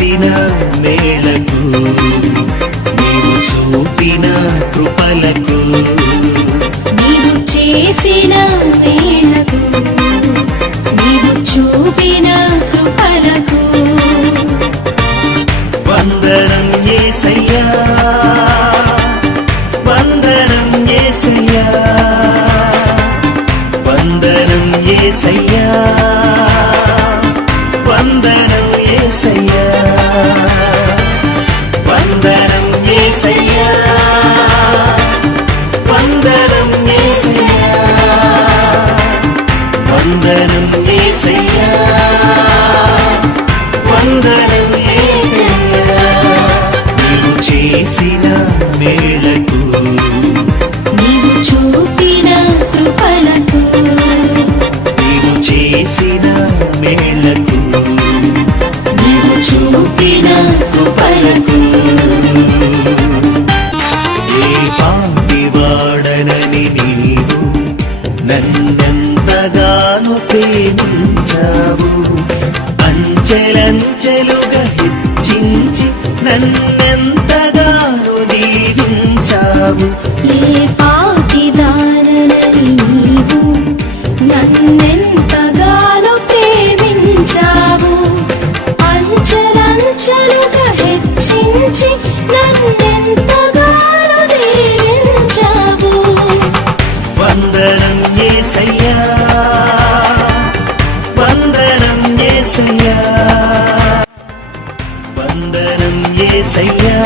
చేసిన మేలకు నీవు చూపిన కృపలకు. నీవు చేసిన వేళకు నీవు చూపిన కృపలకు. వందనం ఏసయ్యా వందనం ఏసయ్యా వందనం ఏసయ్యా వందనం ఏసయ్యా. వందనం ఏసయ్యా. వందనం ఏసయ్యా. నీవు చేసిన మేళకు నీవు చూపిన కృపలకు నీవు చేసిన మేళకు నన్నెంతగానో ప్రేమించావు. అంచెలంచెలుగా హెచ్చించి నన్నెంతగానో దీవించావు. ఏ పాటిదా ఏసయ్యా